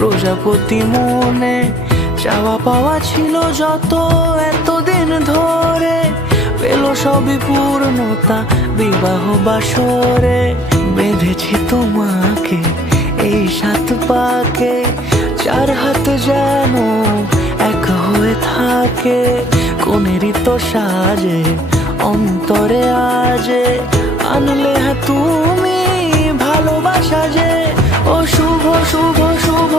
প্রজাপতি মনে চাওয়া পাওয়া ছিল যত এতদিন ধরে, পেল সবই পূর্ণতা বিবাহ বাসরে। বেঁধেছি তোমাকে এই 7 পাকে, 4 হাত যেন এক হয়ে থাকে। কোনেরই তো সাজে অন্তরে আজে আনলে তুমি ভালোবাসা যে। ও শুভ শুভ শুভ